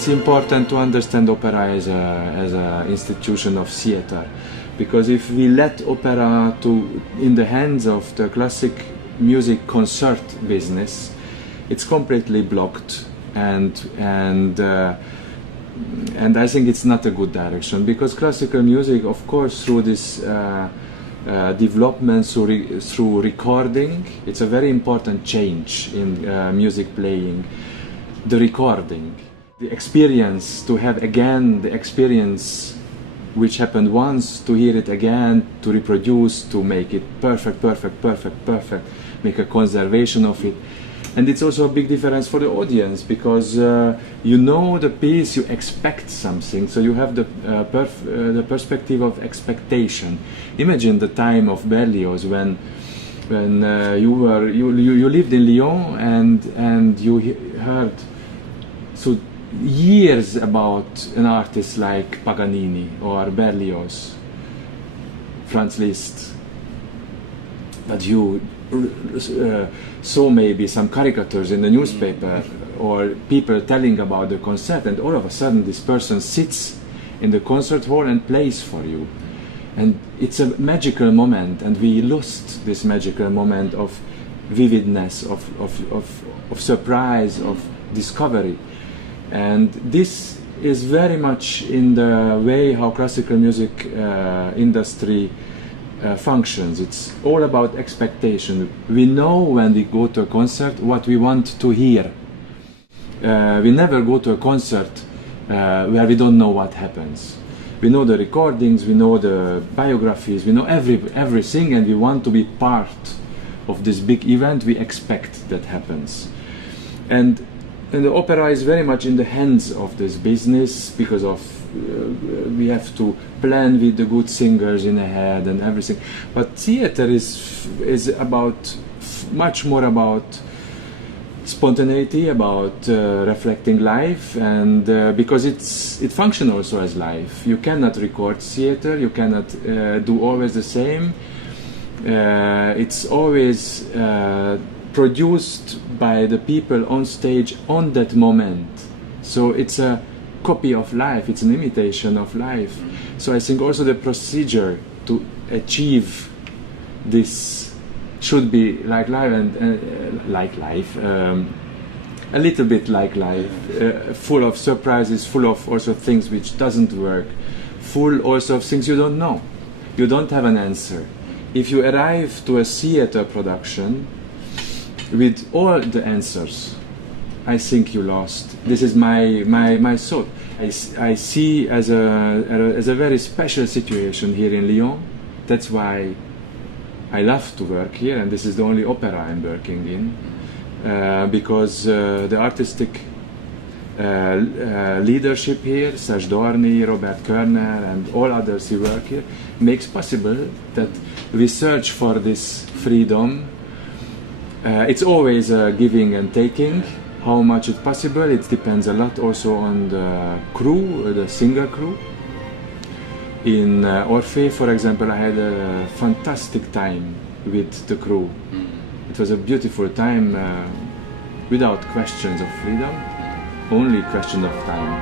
it's important to understand opera as a institution of theater, because if we let opera in the hands of the classic music concert business, it's completely blocked, and I think it's not a good direction, because classical music, of course, through this development through recording, it's a very important change in music playing. The recording, the experience, to have again the experience which happened once, to hear it again, to reproduce, to make it perfect, make a conservation of it. And it's also a big difference for the audience, because you know the piece, you expect something, so you have the perspective of expectation. Imagine the time of Berlioz when you lived in Lyon and you heard so years about an artist like Paganini or Berlioz, Franz Liszt, but you saw maybe some caricatures in the newspaper or people telling about the concert, and all of a sudden this person sits in the concert hall and plays for you, and it's a magical moment, and we lost this magical moment of vividness, of surprise, of discovery. And this is very much in the way how classical music industry functions. It's all about expectation. We know when we go to a concert what we want to hear. We never go to a concert where we don't know what happens. We know the recordings, we know the biographies, we know everything, and we want to be part of this big event. We expect that happens. And the opera is very much in the hands of this business, because of we have to plan with the good singers in ahead and everything. But theater is about much more about spontaneity, about reflecting life, and because it functions also as life. You cannot record theater, you cannot do always the same. It's always produced by the people on stage on that moment. So it's a copy of life, it's an imitation of life. So I think also the procedure to achieve this should be like life, and like life, a little bit like life, full of surprises, full of also things which doesn't work, full also of things you don't know. You don't have an answer. If you arrive to a theater production with all the answers, I think you lost. This is my thought. I see as a very special situation here in Lyon. That's why I love to work here, and this is the only opera I'm working in, because the artistic leadership here, Serge Dorny, Robert Körner, and all others who work here, makes possible that we search for this freedom. It's always a giving and taking. How much it's possible, it depends a lot also on the crew, the singer crew. In Orphée, for example, I had a fantastic time with the crew. It was a beautiful time without questions of freedom, only question of time.